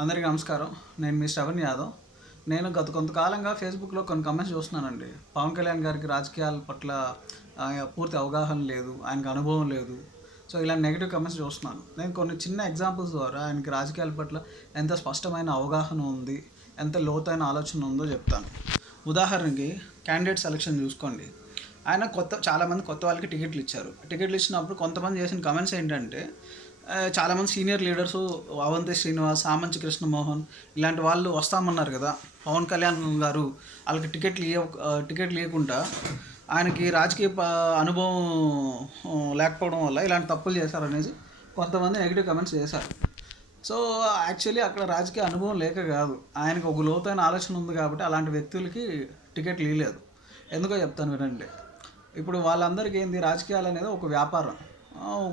అందరికీ నమస్కారం. నేను మీ శ్రవణ్ యాదవ్. నేను గత కొంతకాలంగా ఫేస్బుక్లో కొన్ని కమెంట్స్ చూస్తున్నానండి. పవన్ కళ్యాణ్ గారికి రాజకీయాల పట్ల పూర్తి అవగాహన లేదు, ఆయనకు అనుభవం లేదు. సో ఇలాంటి నెగిటివ్ కమెంట్స్ చూస్తున్నాను. నేను కొన్ని చిన్న ఎగ్జాంపుల్స్ ద్వారా ఆయనకి రాజకీయాల పట్ల ఎంత స్పష్టమైన అవగాహన ఉంది, ఎంత లోతైన ఆలోచన ఉందో చెప్తాను. ఉదాహరణకి క్యాండిడేట్ సెలక్షన్ చూసుకోండి. ఆయన చాలామంది కొత్త వాళ్ళకి టికెట్లు ఇచ్చారు. టికెట్లు ఇచ్చినప్పుడు కొంతమంది చేసిన కమెంట్స్ ఏంటంటే, చాలామంది సీనియర్ లీడర్సు అవంతి శ్రీనివాస్, ఆమంచి కృష్ణమోహన్ ఇలాంటి వాళ్ళు వస్తామన్నారు కదా, పవన్ కళ్యాణ్ గారు వాళ్ళకి టికెట్లు ఇవ్వకుండా ఆయనకి రాజకీయ అనుభవం లేకపోవడం వల్ల ఇలాంటి తప్పులు చేశారనేసి కొంతమంది నెగిటివ్ కమెంట్స్ చేశారు. సో యాక్చువల్లీ అక్కడ రాజకీయ అనుభవం లేక కాదు, ఆయనకు ఒక లోతైన ఆలోచన ఉంది కాబట్టి అలాంటి వ్యక్తులకి టికెట్లు ఇవ్వలేదు. ఎందుకో చెప్తాను వినండి. ఇప్పుడు వాళ్ళందరికీ ఏంది, రాజకీయాలు అనేది ఒక వ్యాపారం.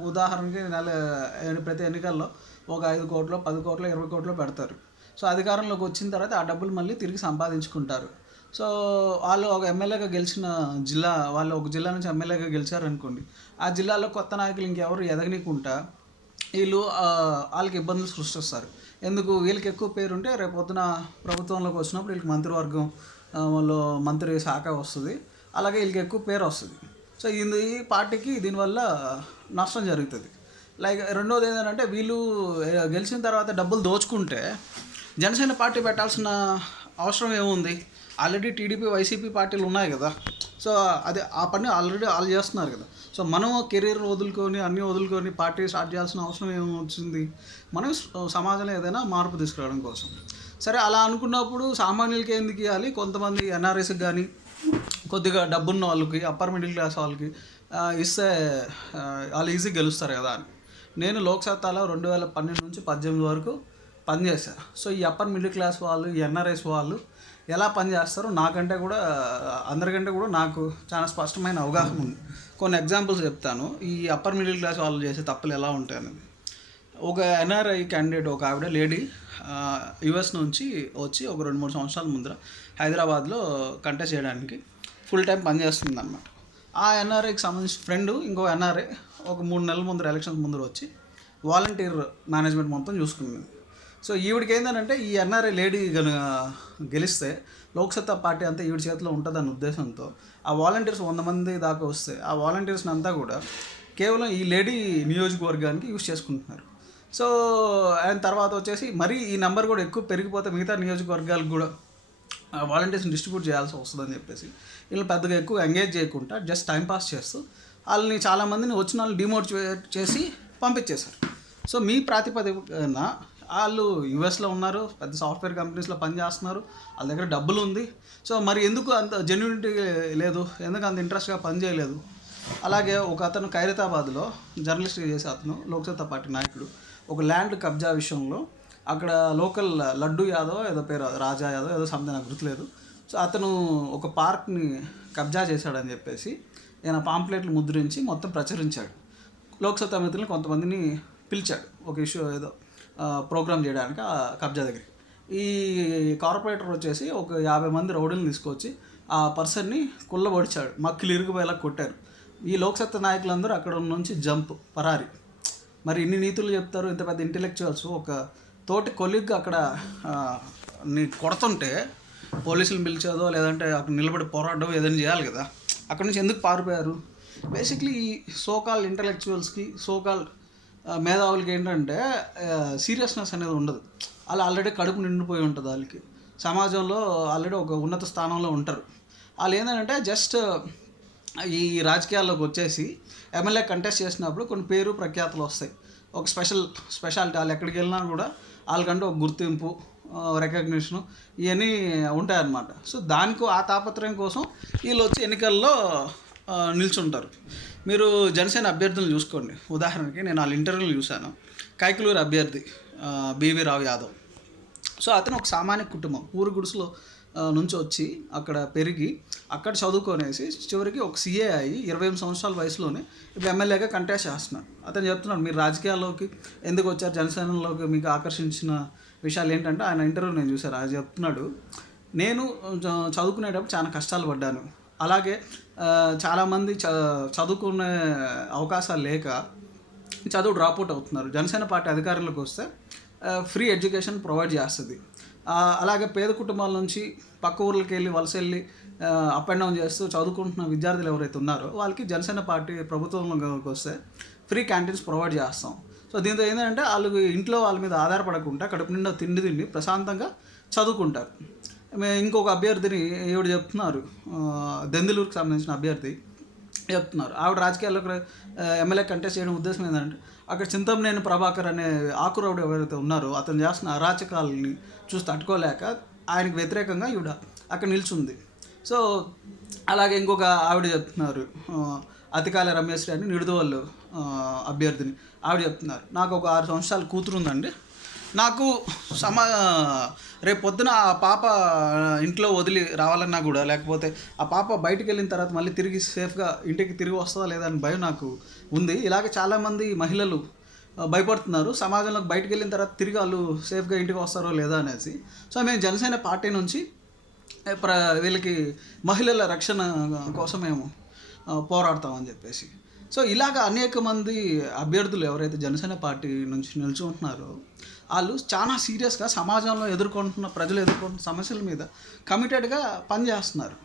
ఉదాహరణకి ప్రతి ఎన్నికల్లో ఒక 5 కోట్లు, 10 కోట్లు, 20 కోట్లు పెడతారు. సో అధికారంలోకి వచ్చిన తర్వాత ఆ డబ్బులు మళ్ళీ తిరిగి సంపాదించుకుంటారు. సో వాళ్ళు ఒక ఎమ్మెల్యేగా గెలిచిన వాళ్ళు ఒక జిల్లా నుంచి ఎమ్మెల్యేగా గెలిచారనుకోండి, ఆ జిల్లాలో కొత్త నాయకులు ఇంకెవరు ఎదగనీకుంటా వీళ్ళు వాళ్ళకి ఇబ్బందులు సృష్టిస్తారు. ఎందుకు, వీళ్ళకి ఎక్కువ పేరుంటే రేపు పొద్దున ప్రభుత్వంలోకి వచ్చినప్పుడు వీళ్ళకి మంత్రివర్గం వాళ్ళు మంత్రి శాఖ వస్తుంది, అలాగే వీళ్ళకి ఎక్కువ పేరు వస్తుంది. సో ఈ పార్టీకి దీనివల్ల నష్టం జరుగుతుంది. లైక్ రెండోది ఏంటంటే, వీళ్ళు గెలిచిన తర్వాత డబ్బులు దోచుకుంటే జనసేన పార్టీ పెట్టాల్సిన అవసరం ఏముంది? ఆల్రెడీ టీడీపీ, వైసీపీ పార్టీలు ఉన్నాయి కదా. సో అది ఆ పని ఆల్రెడీ వాళ్ళు చేస్తున్నారు కదా. సో మనం కెరీర్ వదులుకొని అన్నీ వదులుకొని పార్టీ స్టార్ట్ చేయాల్సిన అవసరం ఏమొచ్చింది? మనం సమాజంలో ఏదైనా మార్పు తీసుకురావడం కోసం. సరే, అలా అనుకున్నప్పుడు సామాన్యులకి ఎందుకు ఇవ్వాలి? కొంతమంది ఎన్ఆర్ఎస్కి కానీ కొద్దిగా డబ్బున్న వాళ్ళకి, అప్పర్ మిడిల్ క్లాస్ వాళ్ళకి ఇస్తే వాళ్ళు ఈజీ గెలుస్తారు కదా అని నేను లోక్సత్తాలో 2012 నుంచి 18 వరకు పనిచేశాను. సో ఈ అప్పర్ మిడిల్ క్లాస్ వాళ్ళు, ఈ ఎన్ఆర్ఎస్ వాళ్ళు ఎలా పనిచేస్తారో నాకంటే కూడా, అందరికంటే కూడా నాకు చాలా స్పష్టమైన అవగాహన ఉంది. కొన్ని ఎగ్జాంపుల్స్ చెప్తాను, ఈ అప్పర్ మిడిల్ క్లాస్ వాళ్ళు చేసే తప్పులు ఎలా ఉంటాయని. ఒక ఎన్ఆర్ఐ క్యాండిడేట్, ఒక ఆవిడ లేడీ యుఎస్ నుంచి వచ్చి ఒక 2-3 సంవత్సరాల ముందర హైదరాబాద్లో కంటెస్ట్ చేయడానికి ఫుల్ టైం పనిచేస్తుంది అన్నమాట. ఆ ఎన్ఆర్ఐకి సంబంధించిన ఫ్రెండ్ ఇంకో ఎన్ఆర్ఐ ఒక 3 నెలల ముందర, ఎలక్షన్స్ ముందర వచ్చి వాలంటీర్ మేనేజ్మెంట్ మొత్తం చూసుకుంది. సో ఈవిడికి ఏంటంటే, ఈ ఎన్ఆర్ఐ లేడీ గెలిస్తే లోక్సత్తా పార్టీ అంతా ఈవిడ చేతిలో ఉంటుందన్న ఉద్దేశంతో ఆ వాలంటీర్స్ 100 మంది దాకా వస్తే ఆ వాలంటీర్స్ని అంతా కూడా కేవలం ఈ లేడీ నియోజకవర్గానికి యూజ్ చేసుకుంటున్నారు. సో ఆయన తర్వాత వచ్చేసి మరీ ఈ నెంబర్ కూడా ఎక్కువ పెరిగిపోతే మిగతా నియోజకవర్గాలకు కూడా వాలంటీర్స్ని డిస్ట్రిబ్యూట్ చేయాల్సి వస్తుందని చెప్పేసి వీళ్ళు పెద్దగా ఎక్కువ ఎంగేజ్ చేయకుండా జస్ట్ టైంపాస్ చేస్తూ వాళ్ళని చాలామందిని వచ్చిన వాళ్ళు డిమోటివేట్ చేసి పంపించేశారు. సో మీ ప్రాతిపదికన వాళ్ళు యుఎస్లో ఉన్నారు, పెద్ద సాఫ్ట్వేర్ కంపెనీస్లో పనిచేస్తున్నారు, వాళ్ళ దగ్గర డబ్బులు ఉంది. సో మరి ఎందుకు అంత జెన్యూనిటీ లేదు, ఎందుకు అంత ఇంట్రెస్ట్గా పనిచేయలేదు? అలాగే ఒక అతను ఖైరతాబాద్లో జర్నలిస్ట్గా చేసే అతను, లోక్సత్తా పార్టీ నాయకుడు, ఒక ల్యాండ్ కబ్జా విషయంలో అక్కడ లోకల్ లడ్డు యాదవ్ ఏదో పేరు, రాజా యాదవ్ ఏదో సంథింగ్, నాకు గుర్తులేదు. సో అతను ఒక పార్క్ని కబ్జా చేశాడని చెప్పేసి ఆయన పాంప్లెట్లు ముద్రించి మొత్తం ప్రచురించాడు. లోక్సత్తా మిత్రులను కొంతమందిని పిలిచాడు ఒక ఇష్యూ ఏదో ప్రోగ్రామ్ చేయడానికి ఆ కబ్జా దగ్గరికి. ఈ కార్పొరేటర్ వచ్చేసి ఒక 50 మంది రౌడీలను తీసుకొచ్చి ఆ పర్సన్ని కుళ్ళబొడిచాడు, మక్కులు ఇరిగిపోయేలా కొట్టారు. ఈ లోక్సత్తా నాయకులందరూ అక్కడ నుంచి పరారి. మరి ఇన్ని నీతులు చెప్తారు ఇంత పెద్ద ఇంటెలెక్చువల్స్, ఒక తోటి కొలిగ్గా అక్కడ నీ కొడుతుంటే పోలీసులను పిలిచేదో లేదంటే అక్కడ నిలబడి పోరాడడం ఏదైనా చేయాలి కదా. అక్కడ నుంచి ఎందుకు పారిపోయారు? బేసిక్లీ ఈ సోకాల్ ఇంటెలెక్చువల్స్కి, సోకాల్ మేధావులకి ఏంటంటే సీరియస్నెస్ అనేది ఉండదు. వాళ్ళు ఆల్రెడీ కడుపు నిండిపోయి ఉంటుంది, వాళ్ళకి సమాజంలో ఆల్రెడీ ఒక ఉన్నత స్థానంలో ఉంటారు. వాళ్ళు ఏంటంటే జస్ట్ ఈ రాజకీయాల్లోకి వచ్చేసి ఎమ్మెల్యే కంటెస్ట్ చేసినప్పుడు కొన్ని పేరు ప్రఖ్యాతులు వస్తాయి, ఒక స్పెషాలిటీ, వాళ్ళు ఎక్కడికి వెళ్ళినా కూడా వాళ్ళకంటే ఒక గుర్తింపు, రికగ్నిషను ఇవన్నీ ఉంటాయన్నమాట. సో దానికి ఆ తాపత్రయం కోసం వీళ్ళు వచ్చి ఎన్నికల్లో నిల్చుంటారు. మీరు జనసేన అభ్యర్థులను చూసుకోండి. ఉదాహరణకి నేను వాళ్ళ ఇంటర్వ్యూలు చూశాను. కైకలూరు అభ్యర్థి బీవీ రావు యాదవ్. సో అతను ఒక సామాన్య కుటుంబం, ఊరు గుడిసెలో నుంచి వచ్చి అక్కడ పెరిగి అక్కడ చదువుకొనేసి చివరికి ఒక సీఏ అయ్యి 28 సంవత్సరాల వయసులోనే ఇప్పుడు ఎమ్మెల్యేగా కంటెస్ట్ చేస్తున్నాడు. అతను చెప్తున్నాడు, మీరు రాజకీయాల్లోకి ఎందుకు వచ్చారు, జనసేనలోకి మీకు ఆకర్షించిన విషయాలు ఏంటంటే, ఆయన ఇంటర్వ్యూ నేను చూశాను. ఆయన చెప్తున్నాడు, నేను చదువుకునేటప్పుడు చాలా కష్టాలు పడ్డాను, అలాగే చాలామంది చదువుకునే అవకాశాలు లేక చదువు డ్రాప్అవుట్ అవుతున్నారు. జనసేన పార్టీ అధికారంలోకి వస్తే ఫ్రీ ఎడ్యుకేషన్ ప్రొవైడ్ చేస్తుంది. అలాగే పేద కుటుంబాల నుంచి పక్క ఊర్లకి వెళ్ళి వలస వెళ్ళి అప్ అండ్ డౌన్ చేస్తూ చదువుకుంటున్న విద్యార్థులు ఎవరైతే ఉన్నారో వాళ్ళకి జనసేన పార్టీ ప్రభుత్వంలోకి వస్తే ఫ్రీ క్యాంటీన్స్ ప్రొవైడ్ చేస్తాం. సో దీంతో ఏంటంటే వాళ్ళు ఇంట్లో వాళ్ళ మీద ఆధారపడకుండా కడుపు నిండా తిండి ప్రశాంతంగా చదువుకుంటారు. ఇంకొక అభ్యర్థిని ఈవిడ చెప్తున్నారు, దెందులూరుకి సంబంధించిన అభ్యర్థి చెప్తున్నారు. ఆవిడ రాజకీయాల్లోకి ఎమ్మెల్యే కంటెస్ట్ చేయడం ఉద్దేశం ఏంటంటే అక్కడ చింతమనేని ప్రభాకర్ అనే ఆకురవుడు ఎవరైతే ఉన్నారో అతను చేస్తున్న అరాచకాలని చూసి తట్టుకోలేక ఆయనకు వ్యతిరేకంగా ఈవిడ అక్కడ నిల్చుంది. సో అలాగే ఇంకొక ఆవిడ చెప్తున్నారు, అతికాల రమేష్ అని నిడుదవోలు అభ్యర్థిని, ఆవిడ చెప్తున్నారు, నాకు ఒక 6 సంవత్సరాల కూతురు ఉందండి, నాకు రేపు పొద్దున ఆ పాప ఇంట్లో వదిలి రావాలన్నా కూడా, లేకపోతే ఆ పాప బయటికి వెళ్ళిన తర్వాత మళ్ళీ తిరిగి సేఫ్గా ఇంటికి తిరిగి వస్తుందా లేదా అని భయం నాకు ఉంది. ఇలాగే చాలామంది మహిళలు భయపడుతున్నారు సమాజంలోకి బయటికి వెళ్ళిన తర్వాత తిరిగి వాళ్ళు సేఫ్గా ఇంటికి వస్తారో లేదా అనేసి. సో మేము జనసేన పార్టీ నుంచి వీళ్ళకి మహిళల రక్షణ కోసం మేము పోరాడతామని చెప్పేసి. సో ఇలాగ అనేక మంది అభ్యర్థులు ఎవరైతే జనసేన పార్టీ నుంచి నిల్చుంటున్నారో వాళ్ళు చాలా సీరియస్గా సమాజంలో ప్రజలు ఎదుర్కొంటున్న సమస్యల మీద కమిటెడ్గా పనిచేస్తున్నారు.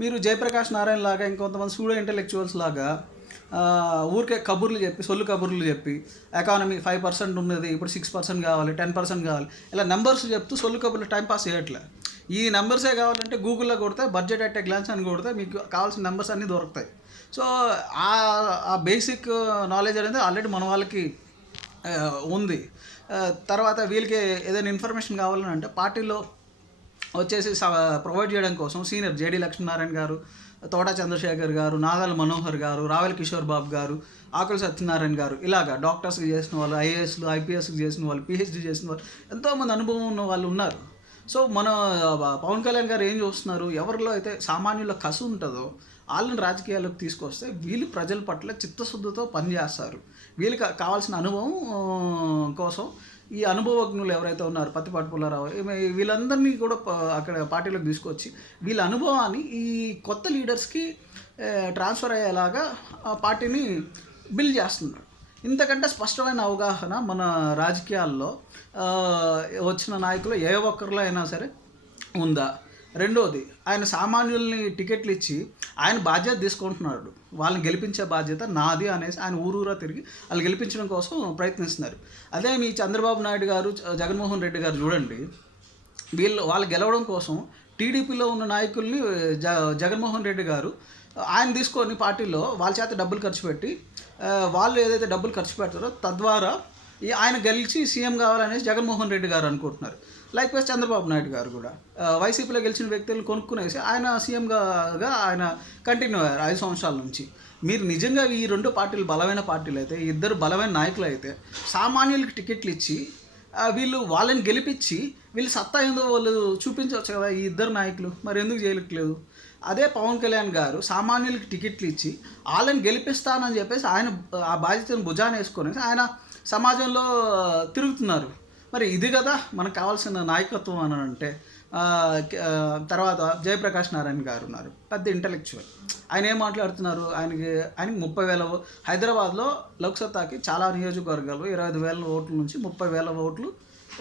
మీరు జయప్రకాష్ నారాయణ లాగా ఇంకొంతమంది సూడో ఇంటెలెక్చువల్స్ లాగా ఊరికే కబుర్లు చెప్పి సొల్లు కబుర్లు చెప్పి ఎకానమీ 5% ఉన్నది ఇప్పుడు 6% కావాలి, 10% కావాలి, ఇలా నెంబర్స్ చెప్తూ సొల్లు కబుర్లు టైంపాస్ చేయట్లే. ఈ నెంబర్సే కావాలంటే గూగుల్లో కొడితే బడ్జెట్ అట్ ఎ గ్లాన్స్ అని కొడితే మీకు కావాల్సిన నెంబర్స్ అన్నీ దొరుకుతాయి. సో ఆ బేసిక్ నాలెడ్జ్ అనేది ఆల్రెడీ మన వాళ్ళకి ఉంది. తర్వాత వీళ్ళకి ఏదైనా ఇన్ఫర్మేషన్ కావాలని అంటే పార్టీలో వచ్చేసి ప్రొవైడ్ చేయడం కోసం సీనియర్ జేడీ లక్ష్మీనారాయణ గారు, తోటా చంద్రశేఖర్ గారు, నాగాల మనోహర్ గారు, రావెల కిషోర్ బాబు గారు, ఆకుల సత్యనారాయణ గారు, ఇలాగా డాక్టర్స్కి చేసిన వాళ్ళు, ఐఏఎస్లు ఐపీఎస్కి చేసిన వాళ్ళు, పిహెచ్డీ చేసిన వాళ్ళు, ఎంతోమంది అనుభవం ఉన్న వాళ్ళు ఉన్నారు. సో మన పవన్ కళ్యాణ్ గారు ఏం చూస్తున్నారు, ఎవరిలో అయితే సామాన్యుల కసు ఉంటుందో వాళ్ళని రాజకీయాల్లోకి తీసుకొస్తే వీళ్ళు ప్రజల పట్ల చిత్తశుద్ధితో పనిచేస్తారు. వీళ్ళకి కావాల్సిన అనుభవం కోసం ఈ అనుభవజ్ఞులు ఎవరైతే ఉన్నారో పత్తిపాటి పుల్లారావు వీళ్ళందరినీ కూడా అక్కడ పార్టీలోకి తీసుకొచ్చి వీళ్ళ అనుభవాన్ని ఈ కొత్త లీడర్స్కి ట్రాన్స్ఫర్ అయ్యేలాగా పార్టీని బిల్డ్ చేస్తున్నారు. ఇంతకంటే స్పష్టమైన అవగాహన మన రాజకీయాల్లో వచ్చిన నాయకులు ఏ ఒక్కరిలో అయినా సరే ఉందా? రెండోది, ఆయన సామాన్యుల్ని టికెట్లు ఇచ్చి ఆయన బాధ్యత తీసుకుంటున్నాడు, వాళ్ళని గెలిపించే బాధ్యత నాది అనేసి ఆయన ఊరూరా తిరిగి వాళ్ళు గెలిపించడం కోసం ప్రయత్నిస్తున్నారు. అదే మీ చంద్రబాబు నాయుడు గారు, జగన్మోహన్ రెడ్డి గారు చూడండి, వాళ్ళు గెలవడం కోసం టీడీపీలో ఉన్న నాయకుల్ని జగన్మోహన్ రెడ్డి గారు ఆయన తీసుకొని పార్టీలో వాళ్ళ చేత డబ్బులు ఖర్చు పెట్టి వాళ్ళు ఏదైతే డబ్బులు ఖర్చు పెడతారో తద్వారా ఆయన గెలిచి సీఎం కావాలనేసి జగన్మోహన్ రెడ్డి గారు అనుకుంటున్నారు. లైక్వైజ్ చంద్రబాబు నాయుడు గారు కూడా వైసీపీలో గెలిచిన వ్యక్తులను కొనుక్కునేసి ఆయన సీఎంగా ఆయన కంటిన్యూ అయ్యారు 5 సంవత్సరాల నుంచి. మీరు నిజంగా ఈ 2 పార్టీలు బలమైన పార్టీలు అయితే, ఇద్దరు బలమైన నాయకులు అయితే సామాన్యులకి టికెట్లు ఇచ్చి వాళ్ళని గెలిపించి వీళ్ళు సత్తా ఏందో వాళ్ళు చూపించవచ్చు కదా ఈ ఇద్దరు నాయకులు. మరి ఎందుకు చేయట్లేదు? అదే పవన్ కళ్యాణ్ గారు సామాన్యులకి టికెట్లు ఇచ్చి వాళ్ళని గెలిపిస్తానని చెప్పేసి ఆయన ఆ బాధ్యతను భుజాన వేసుకొని ఆయన సమాజంలో తిరుగుతున్నారు. మరి ఇది కదా మనకు కావాల్సిన నాయకత్వం అని అంటే. తర్వాత జయప్రకాష్ నారాయణ గారు ఉన్నారు, పెద్ద ఇంటలెక్చువల్. ఆయన ఏం మాట్లాడుతున్నారు, ఆయనకి 30,000 హైదరాబాద్లో లోక్సత్తాకి చాలా నియోజకవర్గాలు 25,000 ఓట్ల నుంచి 30,000 ఓట్లు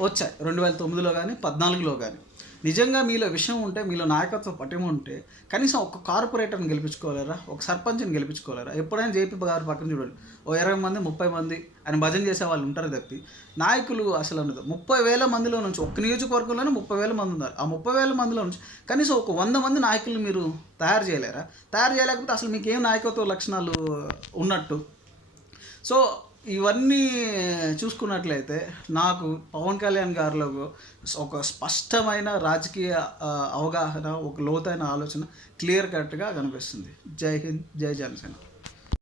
వచ్చాయి 2009లో కానీ 2014లో కానీ. నిజంగా మీలో విషయం ఉంటే, మీలో నాయకత్వ పటిమ ఉంటే కనీసం ఒక కార్పొరేటర్ని గెలిపించుకోలేరా, ఒక సర్పంచ్ని గెలిపించుకోలేరా? ఎప్పుడైనా జేపీ గారు పక్కన చూడండి, 20 మంది 30 మంది ఆయన భజన చేసే వాళ్ళు ఉంటారు తప్పి నాయకులు అసలు ఉండదు. 30,000 మందిలో నుంచి ఒక్క నియోజకవర్గంలోనే 30,000 మంది ఉన్నారు. ఆ 30,000 మందిలో నుంచి కనీసం ఒక 100 మంది నాయకులు మీరు తయారు చేయలేరా? తయారు చేయలేకపోతే అసలు మీకు ఏం నాయకత్వ లక్షణాలు ఉన్నట్టు? సో ఇవన్నీ చూసుకున్నట్లయితే నాకు పవన్ కళ్యాణ్ గారిలో ఒక స్పష్టమైన రాజకీయ అవగాహన, ఒక లోతైన ఆలోచన క్లియర్ కట్గా కనిపిస్తుంది. జై హింద్, జై జనసేన.